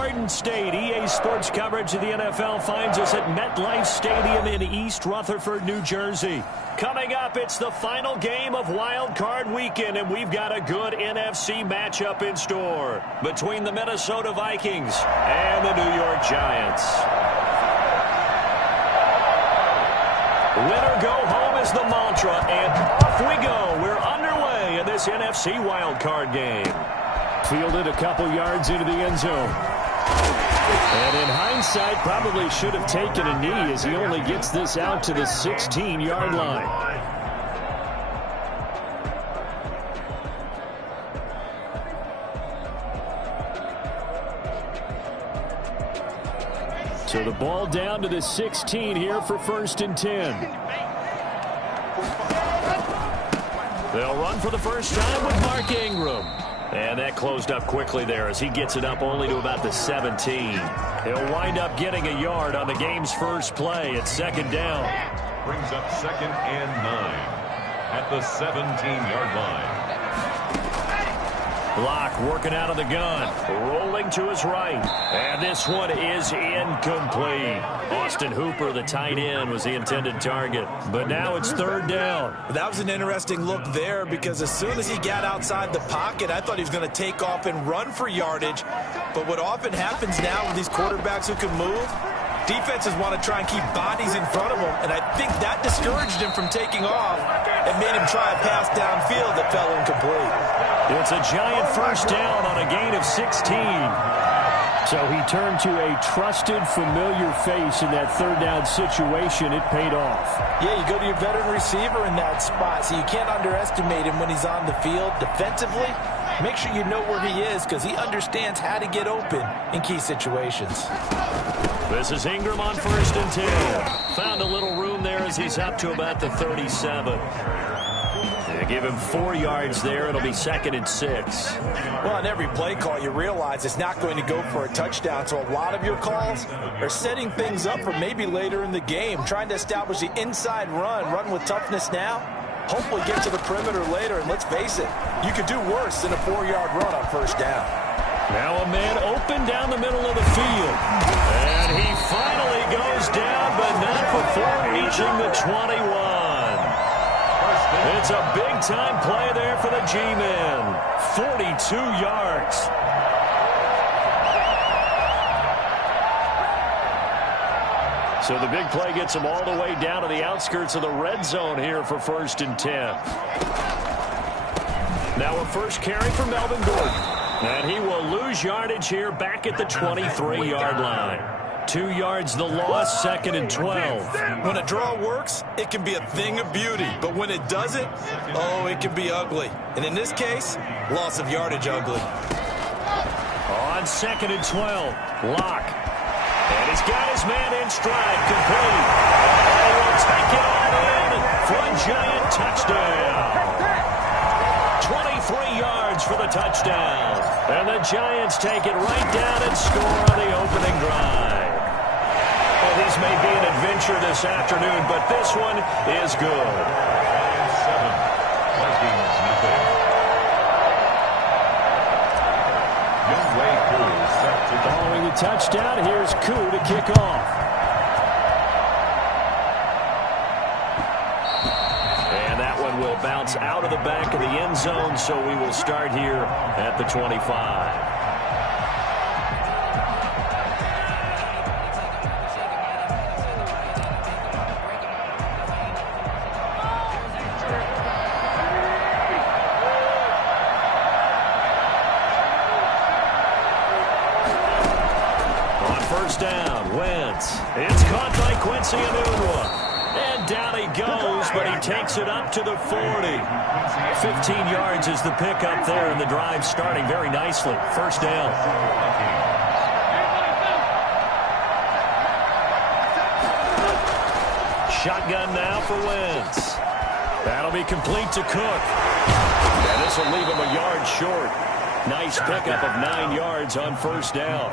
Garden State. EA Sports coverage of the NFL finds us at MetLife Stadium in East Rutherford, New Jersey. Coming up, it's the final game of Wild Card Weekend, and we've got a good NFC matchup in store between the Minnesota Vikings and the New York Giants. Winner go home is the mantra, and off we go. We're underway in this NFC Wild Card game. Fielded a couple yards into the end zone. And in hindsight, probably should have taken a knee as he only gets this out to the 16-yard line. So the ball down to the 16 here for 1st and 10. They'll run for the first time with Mark Ingram. And that closed up quickly there as he gets it up only to about the 17. He'll wind up getting a yard on the game's first play at 2nd down. Brings up 2nd and 9 at the 17-yard line. Locke working out of the gun, rolling to his right, and this one is incomplete. Austin Hooper, the tight end, was the intended target, but now it's 3rd down. That was an interesting look there because as soon as he got outside the pocket, I thought he was going to take off and run for yardage. But what often happens now with these quarterbacks who can move, defenses want to try and keep bodies in front of them, and I think that discouraged him from taking off and made him try a pass downfield that fell incomplete. It's a giant first down on a gain of 16. So he turned to a trusted, familiar face in that 3rd down situation. It paid off. Yeah, you go to your veteran receiver in that spot, so you can't underestimate him when he's on the field defensively. Make sure you know where he is because he understands how to get open in key situations. This is Ingram on 1st and 10. Found a little room there as he's up to about the 37. They give him 4 yards there. It'll be 2nd and 6. Well, on every play call, you realize it's not going to go for a touchdown. So a lot of your calls are setting things up for maybe later in the game, trying to establish the inside run with toughness now. Hopefully get to the perimeter later, and let's face it, you could do worse than a 4-yard run on 1st down. Now a man open down the middle of the field. And he finally goes down, but not before reaching the 21. It's a big-time play there for the G-men. 42 yards. So the big play gets him all the way down to the outskirts of the red zone here for 1st and 10. Now a first carry for Melvin Gordon. And he will lose yardage here back at the 23-yard line. 2 yards the loss, 2nd and 12. When a draw works, it can be a thing of beauty. But when it doesn't, oh, it can be ugly. And in this case, loss of yardage ugly. On 2nd and 12, Locke. And he's got his man in stride, complete. And he will take it all in for a giant touchdown. 23 yards for the touchdown. And the Giants take it right down and score on the opening drive. Well, these may be an adventure this afternoon, but this one is good. 7. Vikings nothing. Youngway Koo set to go. Following the touchdown, here's Koo to kick off. And that one will bounce out of the back of the end zone, so we will start here at the 25. It's caught by Quincy Enunwa. And down he goes, but he takes it up to the 40. 15 yards is the pickup there, and the drive starting very nicely. First down. Shotgun now for Wentz. That'll be complete to Cook. And this will leave him a yard short. Nice pickup of 9 yards on first down.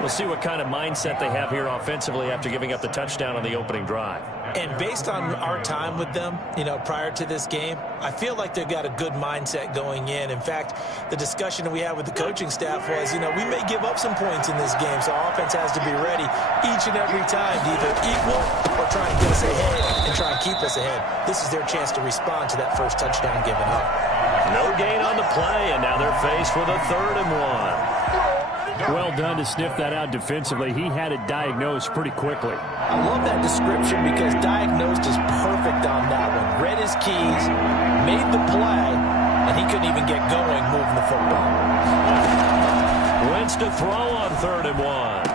We'll see what kind of mindset they have here offensively after giving up the touchdown on the opening drive. And based on our time with them, prior to this game, I feel like they've got a good mindset going in. In fact, the discussion that we had with the coaching staff was, we may give up some points in this game, so our offense has to be ready each and every time to either equal or try and get us ahead and try and keep us ahead. This is their chance to respond to that first touchdown given up. No gain on the play, and now they're faced with a 3rd and 1. Well done to sniff that out defensively. He had it diagnosed pretty quickly. I love that description because diagnosed is perfect on that one. Read his keys, made the play, and he couldn't even get going moving the football. Wentz to throw on 3rd and 1.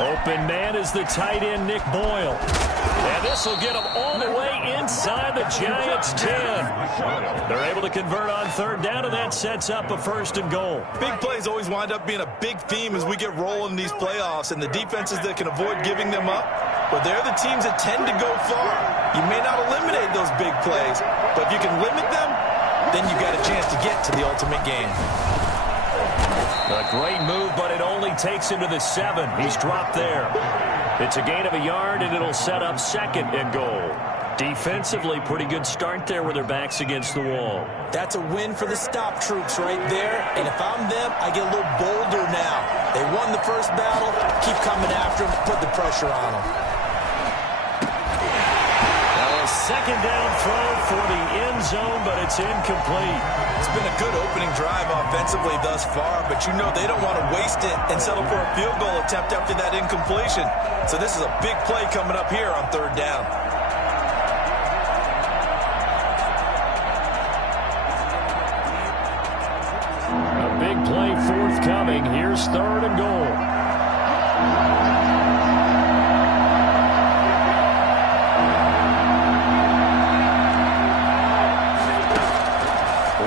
Open man is the tight end, Nick Boyle. And this will get them all the way inside the Giants' 10. They're able to convert on 3rd down, and that sets up a 1st and goal. Big plays always wind up being a big theme as we get rolling in these playoffs, and the defenses that can avoid giving them up, well, they're the teams that tend to go far. You may not eliminate those big plays, but if you can limit them, then you've got a chance to get to the ultimate game. A great move, but it only takes him to the 7. He's dropped there. It's a gain of a yard, and it'll set up 2nd and goal. Defensively, pretty good start there with their backs against the wall. That's a win for the stop troops right there, and if I'm them, I get a little bolder now. They won the first battle, keep coming after them, put the pressure on them. Now a 2nd down throw for the end zone, but it's incomplete. It's been a good opening drive offensively thus far, but they don't want to waste it and settle for a field goal attempt after that incompletion. So this is a big play coming up here on 3rd down. A big play forthcoming. Here's 3rd and goal.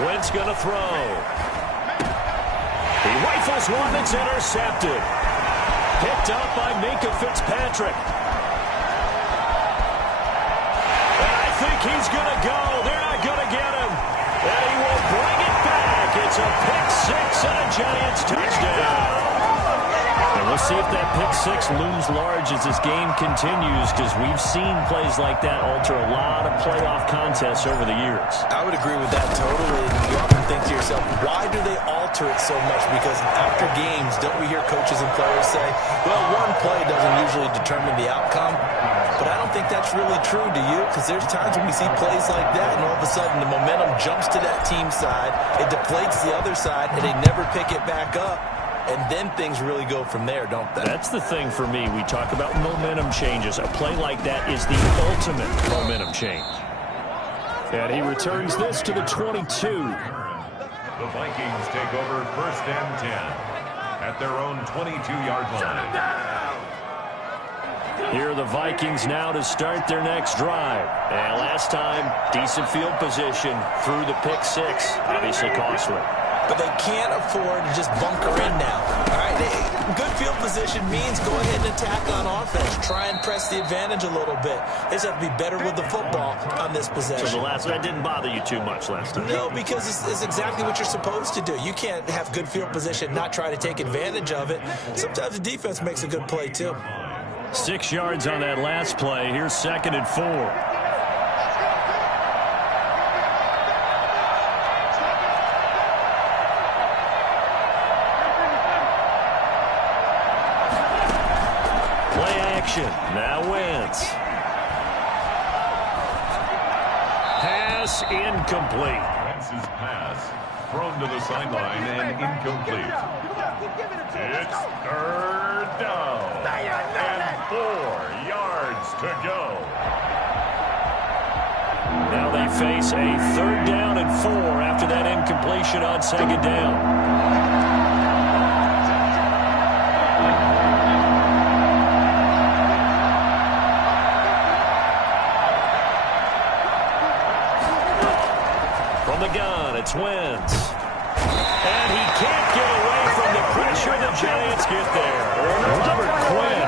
Wentz going to throw. He rifles one that's intercepted. Picked up by Minka Fitzpatrick. And I think he's going to go. They're not going to get him. And he will bring it back. It's a pick 6 and a Giants touchdown. And we'll see if that pick 6 looms large as this game continues, because we've seen plays like that alter a lot of playoff contests over the years. I would agree with that totally. You often think to yourself, why do they alter it so much? Because after games, don't we hear coaches and players say, well, one play doesn't usually determine the outcome? But I don't think that's really true, do you? Because there's times when we see plays like that, and all of a sudden the momentum jumps to that team side, it deflates the other side, and they never pick it back up. And then things really go from there, don't they? That's the thing for me. We talk about momentum changes. A play like that is the ultimate momentum change. And he returns this to the 22. The Vikings take over 1st and 10 at their own 22-yard line. Here are the Vikings now to start their next drive. And last time, decent field position through the pick 6. Obviously costly. But they can't afford to just bunker in now. All right, good field position means go ahead and attack on offense. Try and press the advantage a little bit. They just have to be better with the football on this possession. So the last one didn't bother you too much last time? No, because it's exactly what you're supposed to do. You can't have good field position, not try to take advantage of it. Sometimes the defense makes a good play, too. 6 yards on that last play. Here's 2nd and 4. Now Wentz. Pass incomplete. Wentz's pass thrown to the sideline and incomplete. It's 3rd down and 4 yards to go. Now they face a 3rd down and 4 after that incompletion on 2nd down. The gun, it's Wentz. And he can't get away from the pressure. The Giants get there. Robert Quinn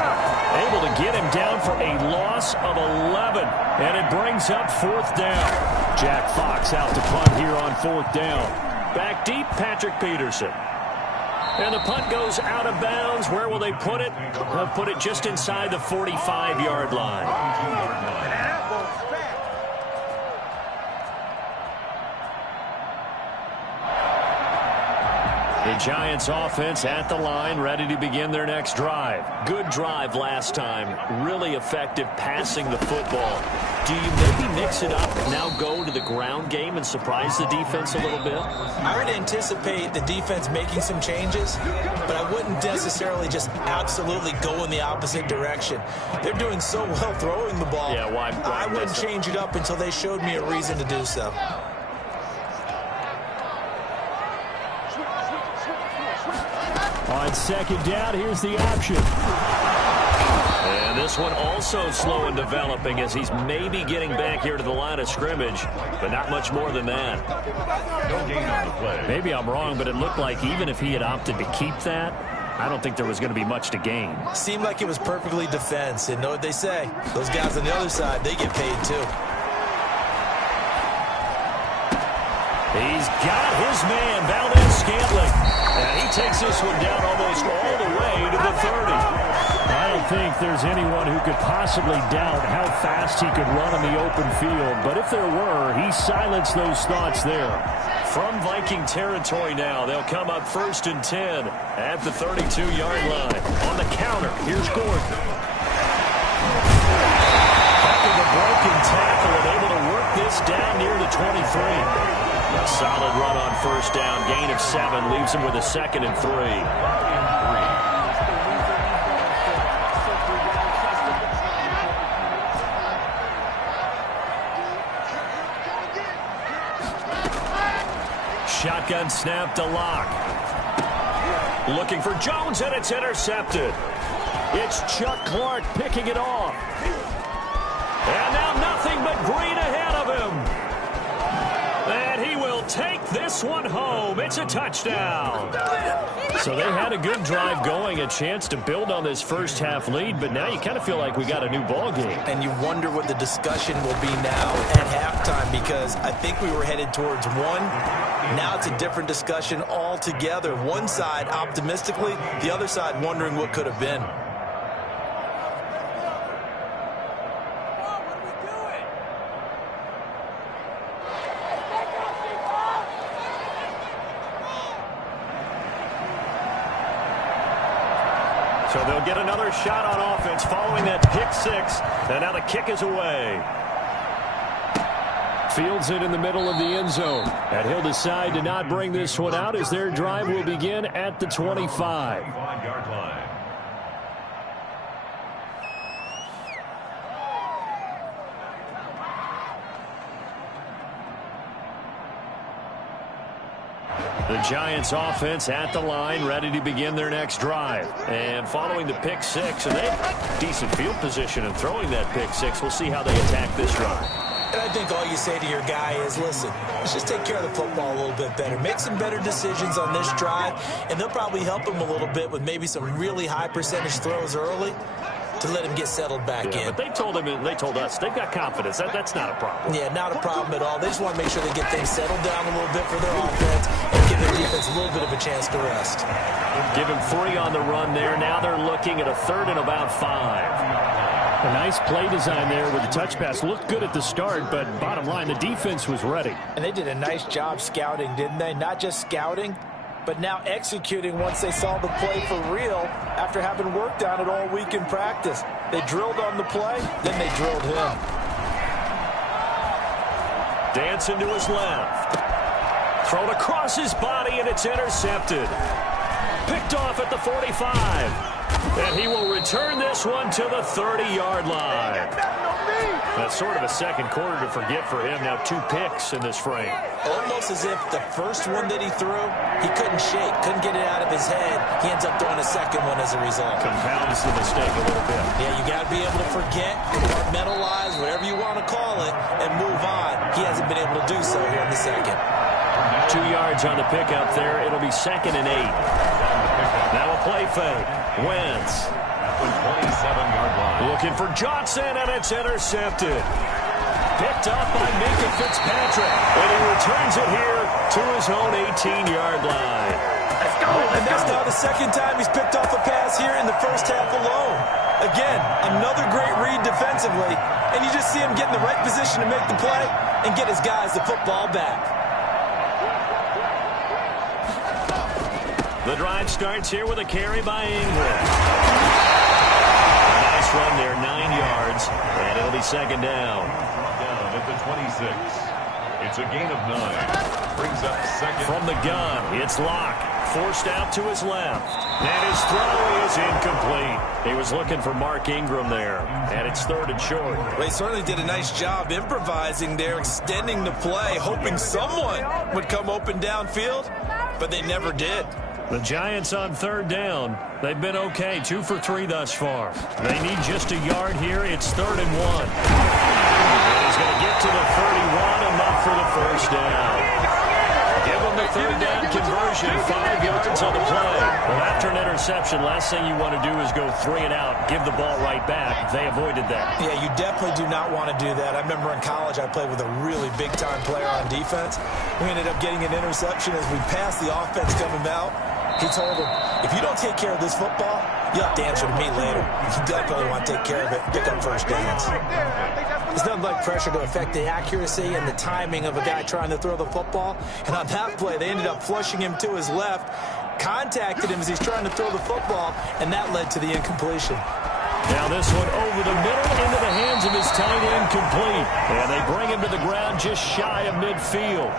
able to get him down for a loss of 11. And it brings up 4th down. Jack Fox out to punt here on 4th down. Back deep, Patrick Peterson. And the punt goes out of bounds. Where will they put it? They'll put it just inside the 45-yard line. The Giants offense at the line, ready to begin their next drive. Good drive last time. Really effective passing the football. Do you maybe mix it up, now go to the ground game and surprise the defense a little bit? I would anticipate the defense making some changes, but I wouldn't necessarily just absolutely go in the opposite direction. They're doing so well throwing the ball. Yeah, why I wouldn't change it up until they showed me a reason to do so. On second down, here's the option. And this one also slow in developing as he's maybe getting back here to the line of scrimmage, but not much more than that. No gain on the play. Maybe I'm wrong, but it looked like even if he had opted to keep that, I don't think there was going to be much to gain. Seemed like it was perfectly defense. And know what they say? Those guys on the other side, they get paid too. He's got his man, Valdez-Scantling. And he takes this one down almost all the way to the 30. I don't think there's anyone who could possibly doubt how fast he could run on the open field. But if there were, he silenced those thoughts there. From Viking territory now, they'll come up 1st and 10 at the 32-yard line. On the counter, here's Gordon. After the broken tackle and able to work this down near the 23. A solid run on 1st down. Gain of 7 leaves him with a 2nd and 3. Shotgun snap to Locke. Looking for Jones, and it's intercepted. It's Chuck Clark picking it off. And now nothing but green ahead of him. And he will take this one home. It's a touchdown. So they had a good drive going, a chance to build on this first half lead, but now you kind of feel like we got a new ball game. And you wonder what the discussion will be now at halftime, because I think we were headed towards one. Now it's a different discussion altogether. One side optimistically, the other side wondering what could have been. So they'll get another shot on offense following that pick 6. And now the kick is away. Fields it in the middle of the end zone. And he'll decide to not bring this one out as their drive will begin at the 25. 25-yard line. The Giants offense at the line, ready to begin their next drive. And following the pick 6, and they have decent field position and throwing that pick 6. We'll see how they attack this drive. And I think all you say to your guy is, listen, let's just take care of the football a little bit better. Make some better decisions on this drive, and they'll probably help him a little bit with maybe some really high percentage throws early to let him get settled back in. But they told him, and they told us, they've got confidence. That's not a problem. Yeah, not a problem at all. They just want to make sure they get things settled down a little bit for their offense and give their defense a little bit of a chance to rest. Give him 3 on the run there. Now they're looking at a 3rd and about 5. A nice play design there with the touch pass. Looked good at the start, but bottom line, the defense was ready. And they did a nice job scouting, didn't they? Not just scouting, but now executing once they saw the play for real after having worked on it all week in practice. They drilled on the play, then they drilled him. Dancing to his left. Thrown across his body, and it's intercepted. Picked off at the 45. And he will return this one to the 30-yard line. That's sort of a second quarter to forget for him. Now 2 picks in this frame. Almost as if the first one that he threw, he couldn't shake, couldn't get it out of his head. He ends up throwing a second one as a result. Compounds the mistake a little bit. Yeah, you got to be able to forget, compartmentalize, whatever you want to call it, and move on. He hasn't been able to do so here in the second. 2 yards on the pickup there. It'll be 2nd and 8. Now a play fake. Wentz. 27-yard line. Looking for Johnson, and it's intercepted. Picked up by Minka Fitzpatrick. And he returns it here to his own 18-yard line. Let's go. And that's now the second time he's picked off a pass here in the first half alone. Again, another great read defensively, and you just see him get in the right position to make the play and get his guys the football back. The drive starts here with a carry by Ingram. Nice run there, 9 yards, and it'll be second down. Down at the 26. It's a gain of 9. Brings up second. From the gun, it's Locke. Forced out to his left. And his throw is incomplete. He was looking for Mark Ingram there. And it's third and short. Well, he certainly did a nice job improvising there, extending the play, hoping someone would come open downfield, but they never did. The Giants on third down. They've been okay, 2 for 3 thus far. They need just a yard here. It's 3rd and 1. And he's going to get to the 31, enough for the first down. Give him the third down conversion, 5 yards on the play. Well, after an interception, last thing you want to do is go 3 and out, give the ball right back. They avoided that. Yeah, you definitely do not want to do that. I remember in college I played with a really big-time player on defense. We ended up getting an interception as we passed the offense coming out. He told him, if you don't take care of this football, you'll have to answer to me later. You definitely want to take care of it, pick up first downs. There's nothing like pressure to affect the accuracy and the timing of a guy trying to throw the football. And on that play, they ended up flushing him to his left, contacted him as he's trying to throw the football, and that led to the incompletion. Now this one over the middle into the hands of his tight end, complete. And they bring him to the ground just shy of midfield.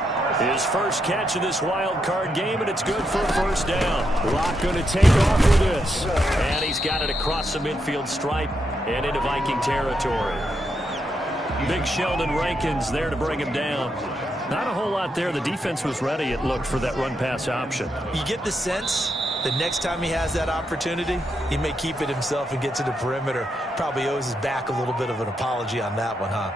His first catch of this wild card game, and it's good for a first down. Locke going to take off with this. And he's got it across the midfield stripe and into Viking territory. Big Sheldon Rankins there to bring him down. Not a whole lot there. The defense was ready, it looked, for that run-pass option. You get the sense that next time he has that opportunity, he may keep it himself and get to the perimeter. Probably owes his back a little bit of an apology on that one, huh?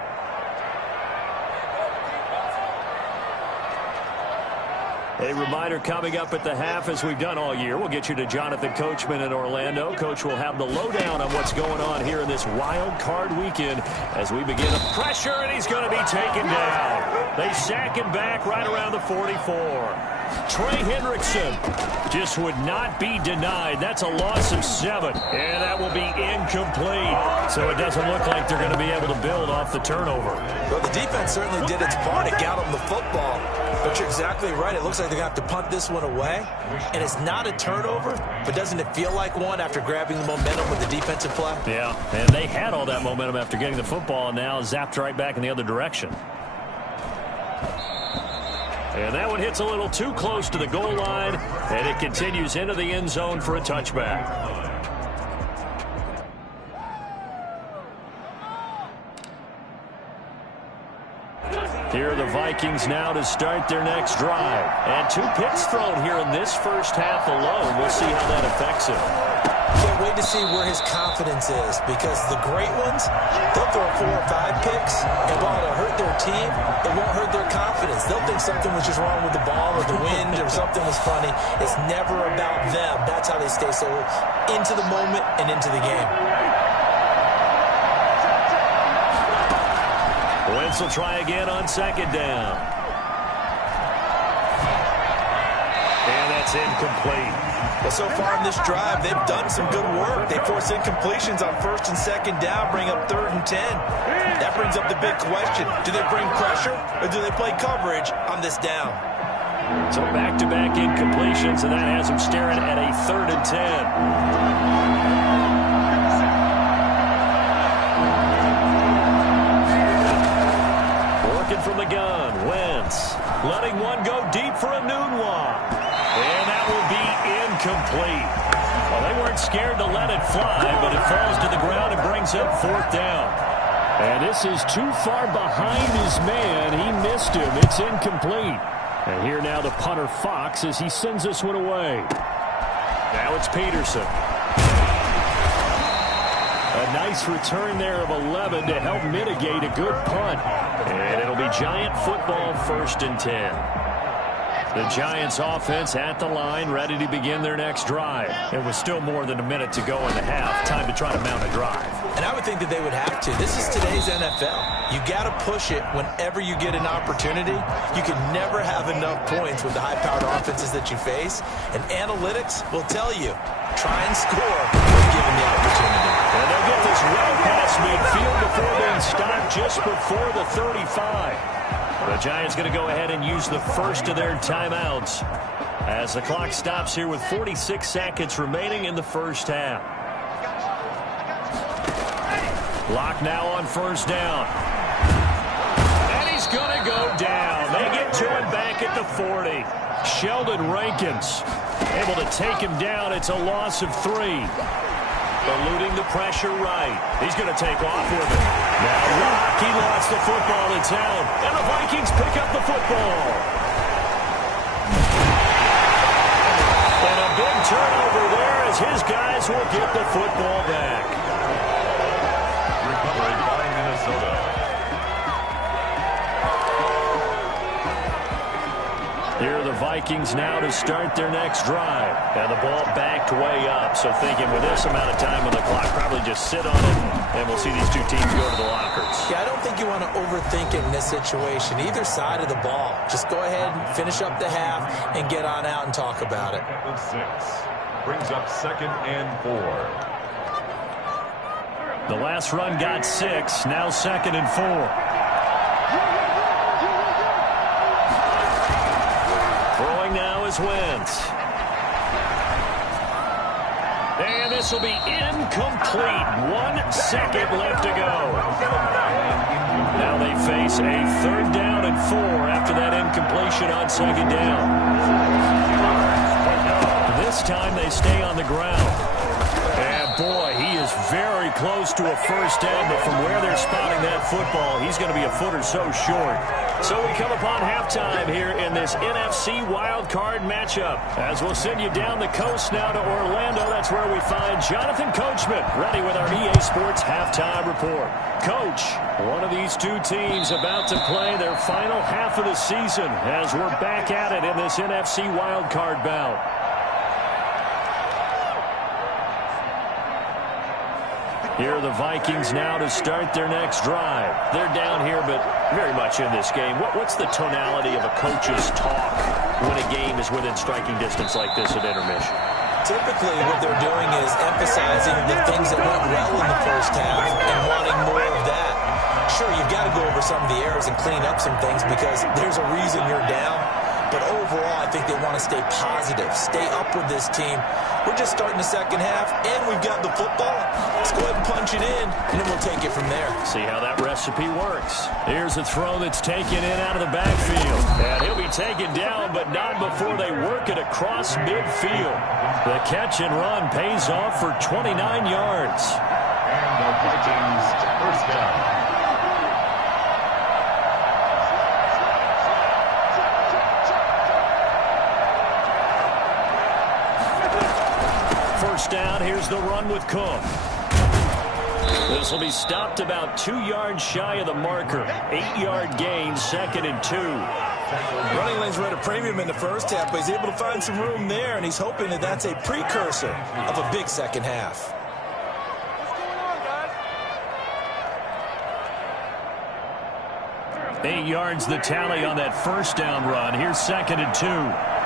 A reminder coming up at the half, as we've done all year. We'll get you to Jonathan Coachman in Orlando. Coach will have the lowdown on what's going on here in this wild card weekend as we begin a pressure, and he's going to be taken down. They sack him back right around the 44. Trey Hendrickson just would not be denied. That's a loss of 7, and that will be incomplete. So it doesn't look like they're going to be able to build off the turnover. Well, the defense certainly did its part. It got them the football. But you're exactly right. It looks like they're going to have to punt this one away. And it's not a turnover, but doesn't it feel like one after grabbing the momentum with the defensive play? Yeah, and they had all that momentum after getting the football, and now zapped right back in the other direction. And that one hits a little too close to the goal line, and it continues into the end zone for a touchback. Here are the Vikings now to start their next drive. And 2 picks thrown here in this first half alone. We'll see how that affects him. Can't wait to see where his confidence is, because the great ones, they'll throw 4 or 5 picks, and while it'll hurt their team, it won't hurt their confidence. They'll think something was just wrong with the ball or the wind or something was funny. It's never about them. That's how they stay so into the moment and into the game. Wentz will try again on second down. And that's incomplete. Well, so far in this drive, they've done some good work. They force incompletions on first and second down, bring up 3rd and 10. That brings up the big question. Do they bring pressure, or do they play coverage on this down? So back-to-back incompletions, and that has them staring at a 3rd and 10. From the gun, Wentz letting one go deep for a noon walk. And that will be incomplete. Well, they weren't scared to let it fly, but it falls to the ground and brings up 4th down. And this is too far behind his man. He missed him. It's incomplete. And here now the punter, Fox, as he sends this one away. Now it's Peterson. A nice return there of 11 to help mitigate a good punt. And it'll be Giant football, 1st and 10. The Giants offense at the line, ready to begin their next drive. It was still more than a minute to go in the half. Time to try to mount a drive. And I would think that they would have to. This is today's NFL. You got to push it whenever you get an opportunity. You can never have enough points with the high-powered offenses that you face. And analytics will tell you, try and score when given the opportunity. And they'll get this well past midfield before being stopped just before the 35. The Giants going to go ahead and use the first of their timeouts as the clock stops here with 46 seconds remaining in the first half. Lock now on first down. And he's going to go down. They get to him back at the 40. Sheldon Rankins able to take him down. It's a loss of 3. Eluding the pressure right. He's going to take off with it. Now Rock, he lost the football. It's out. And the Vikings pick up the football. And a big turnover there as his guys will get the football back. Recovery by Minnesota. Here are the Vikings now to start their next drive. And the ball backed way up. So thinking with this amount of time on the clock, probably just sit on it, and we'll see these two teams go to the lockers. Yeah, I don't think you want to overthink it in this situation. Either side of the ball. Just go ahead and finish up the half and get on out and talk about it. 6 brings up 2nd and 4. The last run got 6. Now 2nd and 4. Throwing now is Wentz. And this will be incomplete. 1 second left to go. Now they face a 3rd down and 4 after that incompletion on 2nd down. This time they stay on the ground. And boy, he is very close to a first down, but from where they're spotting that football, he's going to be a foot or so short. So we come upon halftime here in this NFC wildcard matchup. As we'll send you down the coast now to Orlando, that's where we find Jonathan Coachman ready with our EA Sports halftime report. Coach, one of these two teams about to play their final half of the season as we're back at it in this NFC wildcard bout. Here are the Vikings now to start their next drive. They're down here, but very much in this game. What's the tonality of a coach's talk when a game is within striking distance like this at intermission? Typically, what they're doing is emphasizing the things that went well in the first half and wanting more of that. Sure, you've got to go over some of the errors and clean up some things because there's a reason you're down. But overall, I think they want to stay positive, stay up with this team. We're just starting the second half, and we've got the football. Let's go ahead and punch it in, and then we'll take it from there. See how that recipe works. Here's a throw that's taken in out of the backfield. And he'll be taken down, but not before they work it across midfield. The catch and run pays off for 29 yards. And the Vikings first down. Down. Here's the run with Cook. This will be stopped about 2 yards shy of the marker. 8-yard gain, 2nd and 2. Running lanes were at a premium in the first half, but he's able to find some room there, and he's hoping that that's a precursor of a big second half. What's going on, guys? 8 yards the tally on that first down run. Here's 2nd and 2.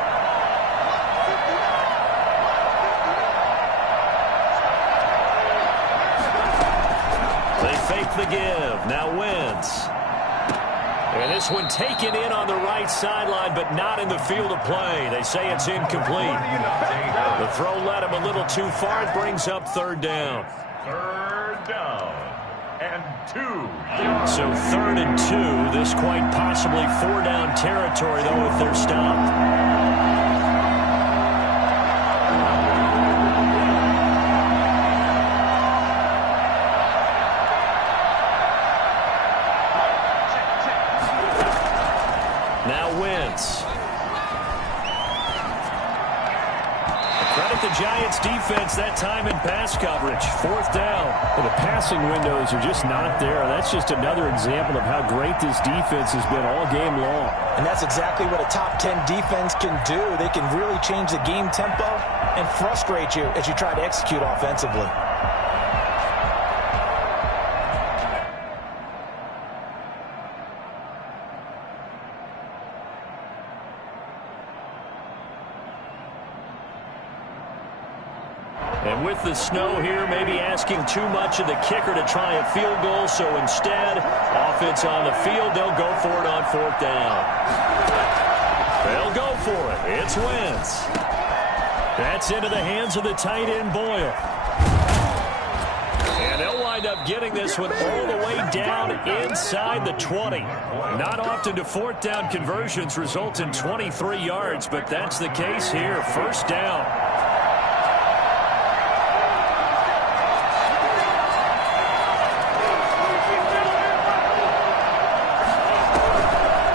The give. Now Wentz. And this one taken in on the right sideline, but not in the field of play. They say it's incomplete. The throw led him a little too far. It brings up 3rd down. 3rd down and 2. So 3rd and 2. This quite possibly 4-down territory, though, if they're stopped. Giants defense that time in pass coverage. 4th down. Well, the passing windows are just not there. That's just another example of how great this defense has been all game long. And that's exactly what a top 10 defense can do. They can really change the game tempo and frustrate you as you try to execute offensively. And with the snow here, maybe asking too much of the kicker to try a field goal. So instead, offense on the field, they'll go for it on 4th down. They'll go for it. It's Wentz. That's into the hands of the tight end, Boyle. And they'll wind up getting this one all the way down inside the 20. Not often do 4th down conversions result in 23 yards, but that's the case here. 1st down.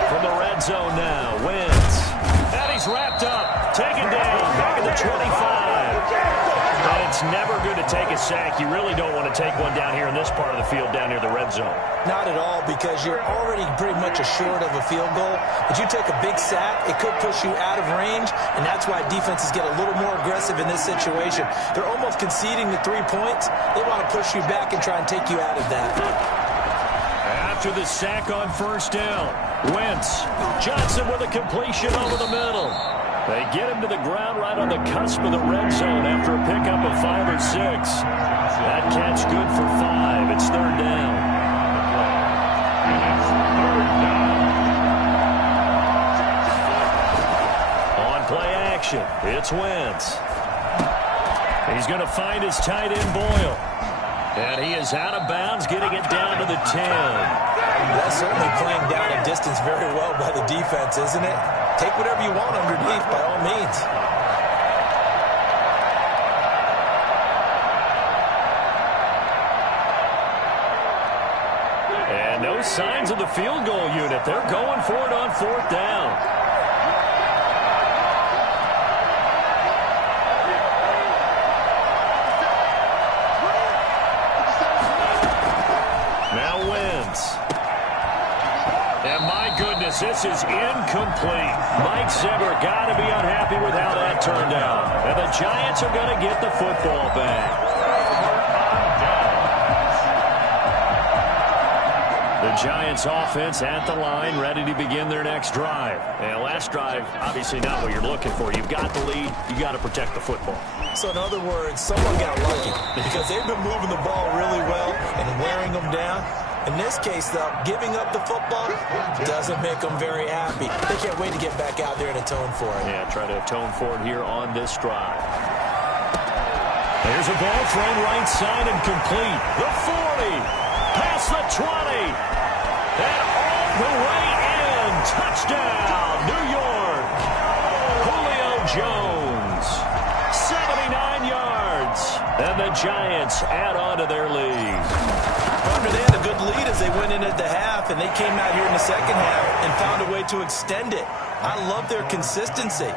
From the red zone now, Wentz. And he's wrapped up, taken down, back at the 25. And it's never good to take a sack. You really don't want to take one down here in this part of the field, down near the red zone. Not at all, because you're already pretty much assured of a field goal. But you take a big sack, it could push you out of range, and that's why defenses get a little more aggressive in this situation. They're almost conceding the 3 points. They want to push you back and try and take you out of that. After the sack on 1st down, Wentz. Johnson with a completion over the middle. They get him to the ground right on the cusp of the red zone after a pickup of 5 or 6. That catch good for 5. It's 3rd down. On play action, it's Wentz. He's going to find his tight end, Boyle. And he is out of bounds, getting it down to the 10. That's certainly playing down a distance very well by the defense, isn't it? Take whatever you want underneath, by all means. And no signs of the field goal unit. They're going for it on 4th down. Now Wentz. And my goodness, this is incomplete. Mike Zimmer got to be unhappy with how that turned out. And the Giants are going to get the football back. The Giants offense at the line, ready to begin their next drive. And last drive, obviously not what you're looking for. You've got the lead. You got to protect the football. So in other words, someone got lucky because they've been moving the ball really well and wearing them down. In this case, though, giving up the football doesn't make them very happy. They can't wait to get back out there and atone for it. Yeah, try to atone for it here on this drive. There's a ball thrown right side and complete. The 40, past the 20, and all the way in. Touchdown, New York. Julio Jones, 79 yards. And the Giants add on to their lead. They had a good lead as they went in at the half, and they came out here in the second half and found a way to extend it. I love their consistency.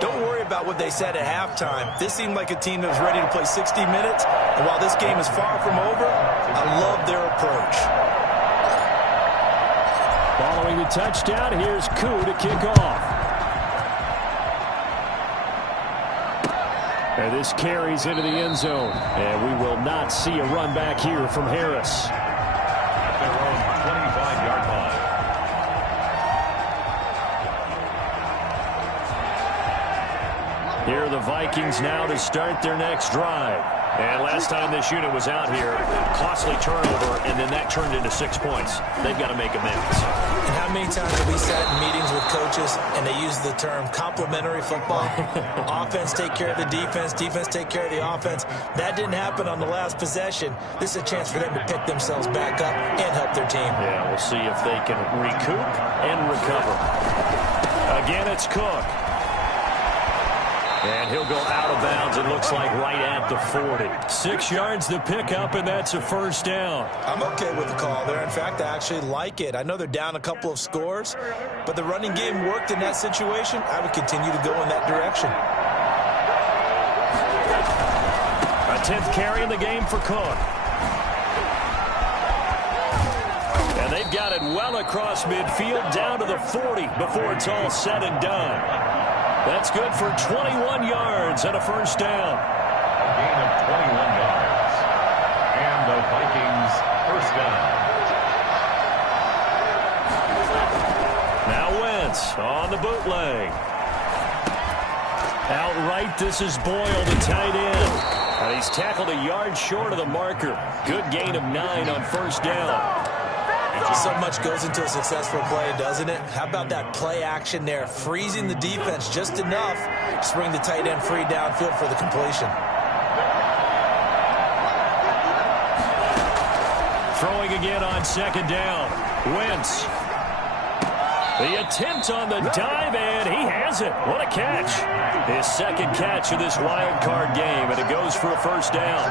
Don't worry about what they said at halftime. This seemed like a team that was ready to play 60 minutes, and while this game is far from over, I love their approach. Following the touchdown, here's Koo to kick off. And this carries into the end zone. And we will not see a run back here from Harris. At their own 25-yard line. Here are the Vikings now to start their next drive. And last time this unit was out here, costly turnover, and then that turned into 6 points. They've got to make amends. And how many times have we sat in meetings with coaches and they use the term complementary football? Offense take care of the defense, defense take care of the offense. That didn't happen on the last possession. This is a chance for them to pick themselves back up and help their team. Yeah, we'll see if they can recoup and recover. Again, it's Cook. And he'll go out of bounds, it looks like, right at the 40. 6 yards to pick up, and that's a first down. I'm okay with the call there. In fact, I actually like it. I know they're down a couple of scores, but the running game worked in that situation. I would continue to go in that direction. A 10th carry in the game for Cook. And they've got it well across midfield, down to the 40 before it's all said and done. That's good for 21 yards and a first down. A gain of 21 yards. And the Vikings first down. Now Wentz on the bootleg. Outright, this is Boyle, the tight end. And he's tackled a yard short of the marker. Good gain of 9 on first down. So much goes into a successful play, doesn't it? How about that play action there? Freezing the defense just enough to bring the tight end free downfield for the completion. Throwing again on second down. Wentz. The attempt on the dive, and he has it. What a catch. His second catch of this wild card game, and it goes for a first down.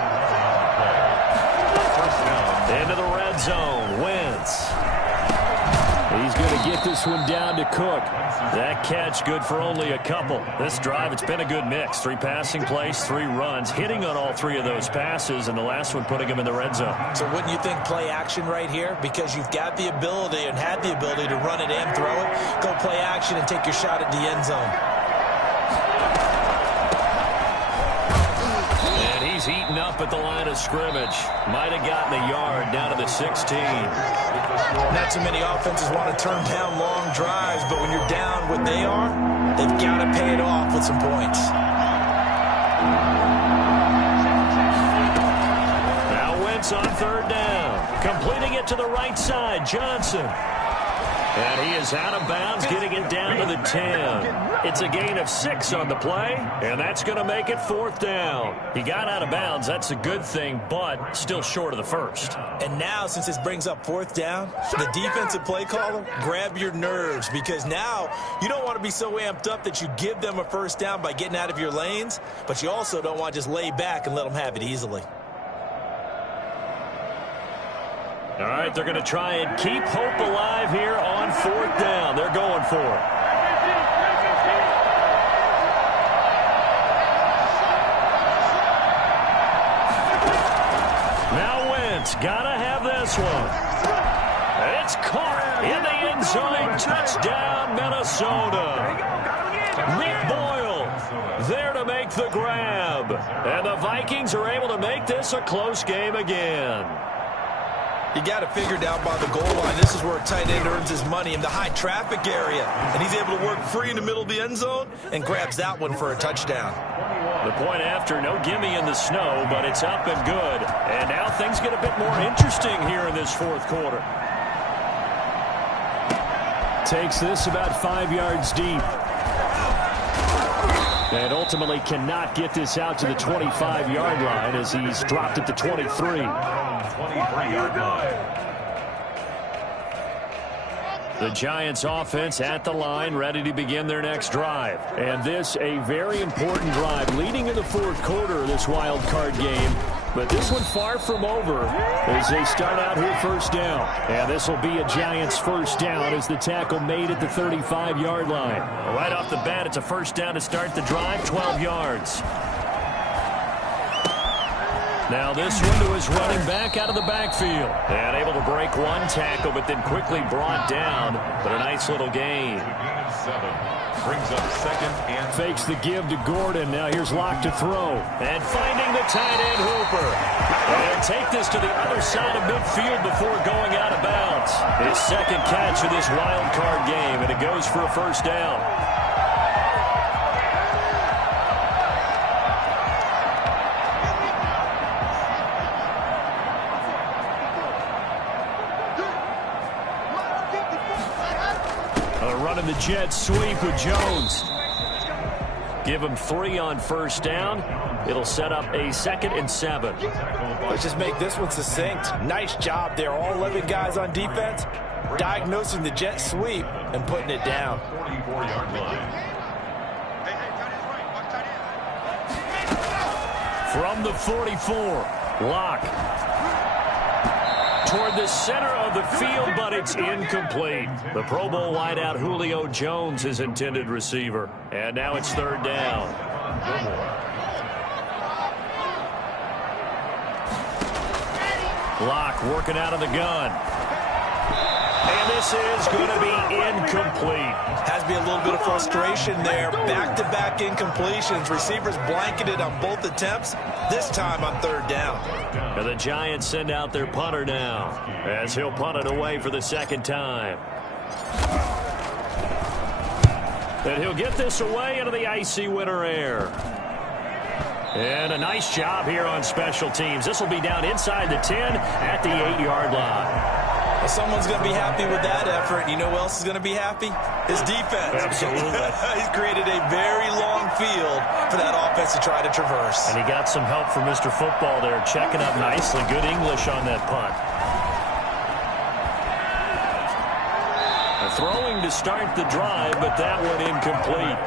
Into the red zone, Wentz. He's going to get this one down to Cook. That catch good for only a couple. This drive, it's been a good mix. 3 passing plays, 3 runs, hitting on all 3 of those passes, and the last one putting him in the red zone. So wouldn't you think play action right here? Because you've got the ability and had the ability to run it and throw it. Go play action and take your shot at the end zone. He's eaten up at the line of scrimmage. Might have gotten a yard down to the 16. Not too many offenses want to turn down long drives, but when you're down what they are, they've got to pay it off with some points. Now Wentz on third down. Completing it to the right side, Johnson. And he is out of bounds, getting it down to the 10. It's a gain of 6 on the play, and that's going to make it fourth down. He got out of bounds. That's a good thing, but still short of the first. And now, since this brings up fourth down, the defensive play caller, grab your nerves, because now you don't want to be so amped up that you give them a first down by getting out of your lanes, but you also don't want to just lay back and let them have it easily. All right, they're going to try and keep hope alive here on fourth down. They're going for it. Now Wentz, got to have this one. It's caught in the end zone. Touchdown, Minnesota. Nick Boyle there to make the grab. And the Vikings are able to make this a close game again. You got to figure down by the goal line. This is where a tight end earns his money, in the high traffic area. And he's able to work free in the middle of the end zone and grabs that one for a touchdown. The point after, no gimme in the snow, but it's up and good. And now things get a bit more interesting here in this fourth quarter. Takes this about 5 yards deep. And ultimately cannot get this out to the 25-yard line as he's dropped at the 23. 23-yard line. The Giants offense at the line, ready to begin their next drive. And this a very important drive leading in the fourth quarter of this wild card game. But this one far from over as they start out here first down. And this will be a Giants first down as the tackle made at the 35-yard line. Right off the bat, it's a first down to start the drive, 12 yards. Now this one to his running back out of the backfield. And able to break one tackle, but then quickly brought down. But a nice little gain. Brings up second and fakes the give to Gordon. Now here's Locke to throw. And finding the tight end Hooper. And take this to the other side of midfield before going out of bounds. His second catch of this wild card game, and it goes for a first down. Running the jet sweep with Jones. Give him 3 on first down. It'll set up a 2nd and 7. Let's just make this one succinct. Nice job there. All 11 guys on defense diagnosing the jet sweep and putting it down. 44-yard line. From the 44, Locke. Toward the center of the field, but it's incomplete. The Pro Bowl wideout Julio Jones, his intended receiver. And now it's third down. Locke working out of the gun. And this is going to be incomplete. Has to be a little bit of frustration there. Back-to-back incompletions. Receivers blanketed on both attempts, this time on third down. And the Giants send out their punter now, as he'll punt it away for the second time. And he'll get this away into the icy winter air. And a nice job here on special teams. This will be down inside the 10 at the 8-yard line. Well, someone's going to be happy with that effort. You know who else is going to be happy? His defense. Absolutely. He's created a very long field for that offense to try to traverse. And he got some help from Mr. Football there, checking up nicely. Good English on that punt. Throwing to start the drive, but that one incomplete.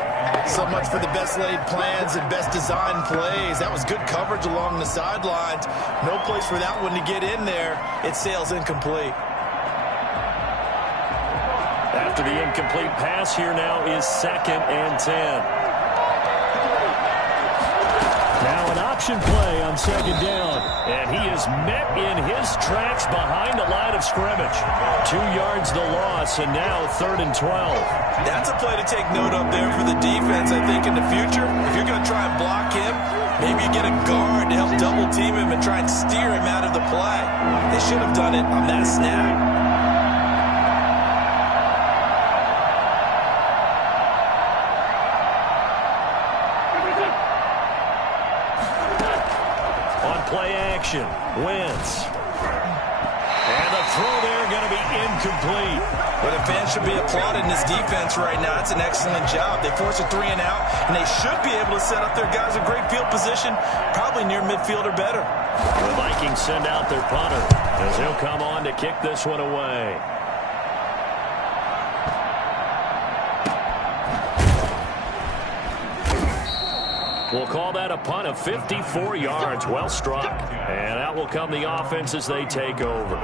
So much for the best laid plans and best designed plays. That was good coverage along the sidelines. No place for that one to get in there. It sails incomplete. After the incomplete pass, here now is 2nd and 10. Now an option play on 2nd down. And he is met in his tracks behind the line of scrimmage. 2 yards the loss, and now 3rd and 12. That's a play to take note of there for the defense, I think, in the future. If you're going to try and block him, maybe you get a guard to help double team him and try and steer him out of the play. They should have done it on that snap. Wins. And the throw there going to be incomplete. Well, the fans should be applauding this defense right now. It's an excellent job. They force a 3-and-out, and they should be able to set up their guys in great field position, probably near midfield or better. The Vikings send out their punter as he'll come on to kick this one away. We'll call that a punt of 54 yards. Well struck. And that will come the offense as they take over.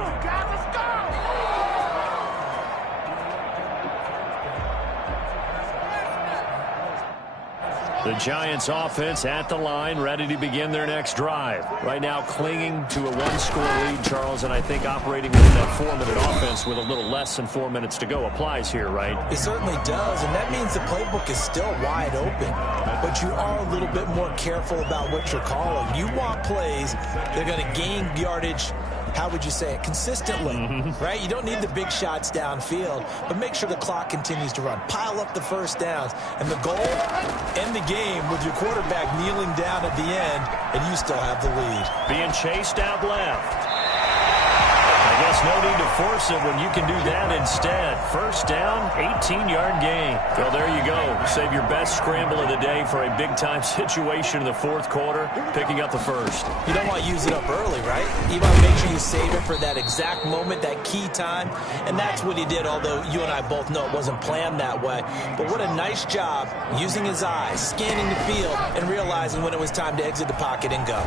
The Giants offense at the line, ready to begin their next drive. Right now clinging to a 1-score lead, Charles, and I think operating within that 4-minute offense with a little less than 4 minutes to go applies here, right? It certainly does, and that means the playbook is still wide open. But you are a little bit more careful about what you're calling. You want plays that are going to gain yardage, how would you say it, consistently, right? You don't need the big shots downfield, but make sure the clock continues to run. Pile up the first downs. And the goal, end the game with your quarterback kneeling down at the end, and you still have the lead. Being chased out left. I guess no need to force it when you can do that instead. First down, 18-yard gain. Well, there you go. Save your best scramble of the day for a big-time situation in the 4th quarter, picking up the first. You don't want to use it up early, right? You want to make sure you save it for that exact moment, that key time, and that's what he did, although you and I both know it wasn't planned that way. But what a nice job using his eyes, scanning the field, and realizing when it was time to exit the pocket and go.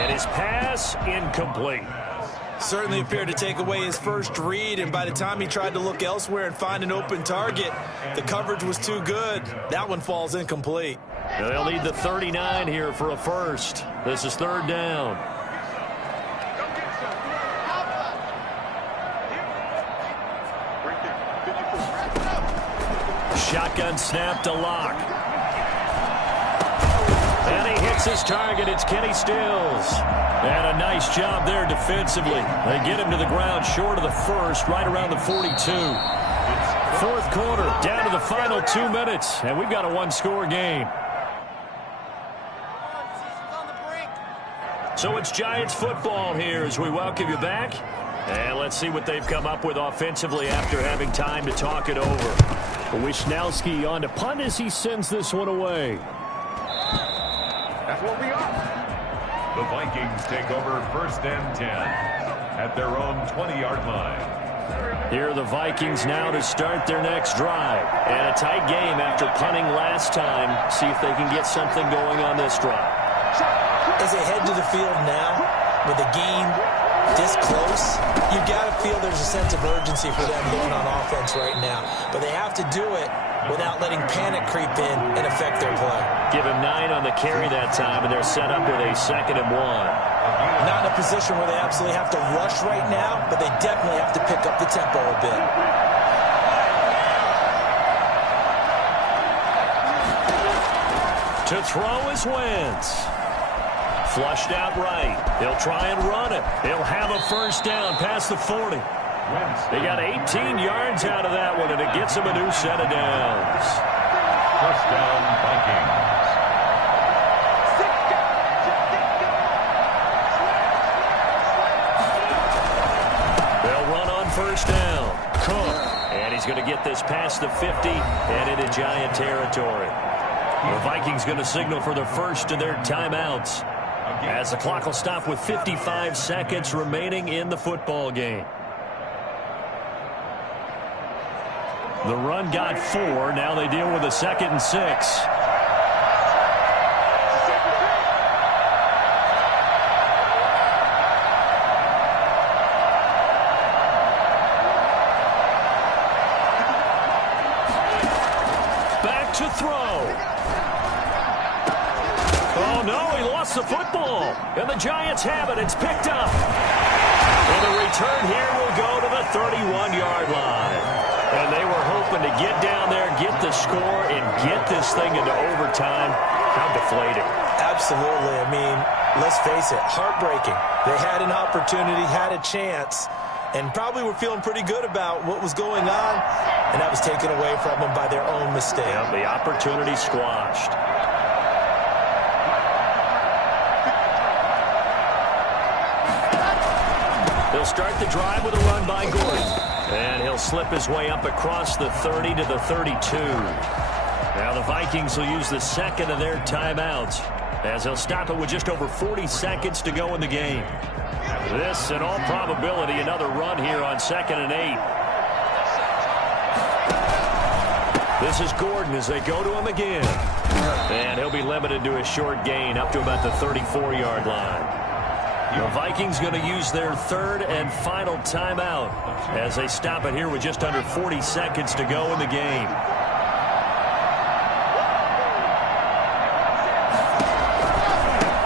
And his pass incomplete. Certainly appeared to take away his first read, and by the time he tried to look elsewhere and find an open target, the coverage was too good. That one falls incomplete. They'll need the 39 here for a first. This is 3rd down. Shotgun snap to Locke. And he hits his target. It's Kenny Stills. And a nice job there defensively. They get him to the ground short of the first, right around the 42. 4th quarter, down to the final 2 minutes, and we've got a 1-score game. So it's Giants football here as we welcome you back. And let's see what they've come up with offensively after having time to talk it over. Wishnowski on to punt as he sends this one away. That's what we are. The Vikings take over 1st and 10 at their own 20-yard line. Here are the Vikings now to start their next drive. And a tight game after punting last time. See if they can get something going on this drive. As they head to the field now, with the game this close, you got to feel there's a sense of urgency for them going on offense right now. But they have to do it without letting panic creep in and affect their play. Give him 9 on the carry that time, and they're set up with a 2nd and 1. Not in a position where they absolutely have to rush right now, but they definitely have to pick up the tempo a bit. To throw is Wentz. Flushed out right. He'll try and run it. He'll have a first down past the 40. They got 18 yards out of that one, and it gets them a new set of downs. First down, Vikings. first down. Cook. And he's going to get this past the 50 and into Giant territory. The Vikings going to signal for the first of their timeouts, as the clock will stop with 55 seconds remaining in the football game. The run got 4. Now they deal with a 2nd and 6. Back to throw. Oh, no, he lost the football. And the Giants have it. It's picked up. And the return here will go to the 31-yard line. And they were hoping to get down there, get the score, and get this thing into overtime. How deflating. Absolutely. I mean, let's face it, heartbreaking. They had an opportunity, had a chance, and probably were feeling pretty good about what was going on, and that was taken away from them by their own mistake. Yeah, the opportunity squashed. He'll start the drive with a run by Gordon. And he'll slip his way up across the 30 to the 32. Now the Vikings will use the second of their timeouts, as they'll stop it with just over 40 seconds to go in the game. This, in all probability, another run here on 2nd and 8. This is Gordon as they go to him again. And he'll be limited to a short gain up to about the 34-yard line. The Vikings going to use their 3rd and final timeout as they stop it here with just under 40 seconds to go in the game.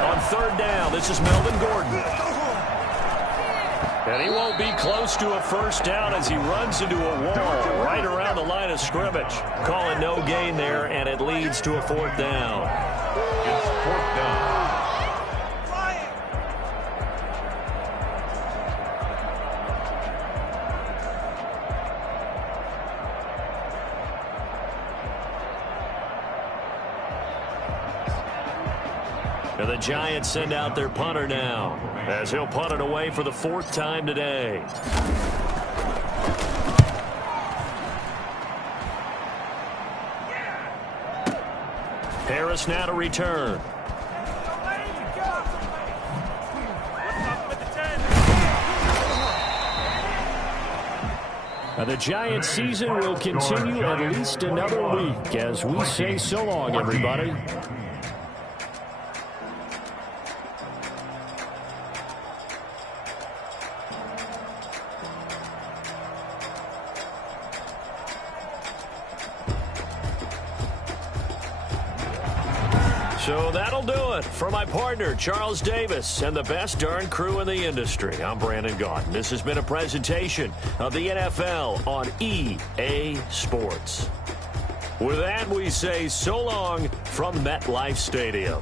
On 3rd down, this is Melvin Gordon. And he won't be close to a first down as he runs into a wall right around the line of scrimmage. Calling no gain there, and it leads to a 4th down. It's 4th down. And the Giants send out their punter now, as he'll punt it away for the 4th time today. Harris now to return. Now the Giants season will continue at least another week as we say so long, everybody. So that'll do it for my partner, Charles Davis, and the best darn crew in the industry. I'm Brandon Gaudin. This has been a presentation of the NFL on EA Sports. With that, we say so long from MetLife Stadium.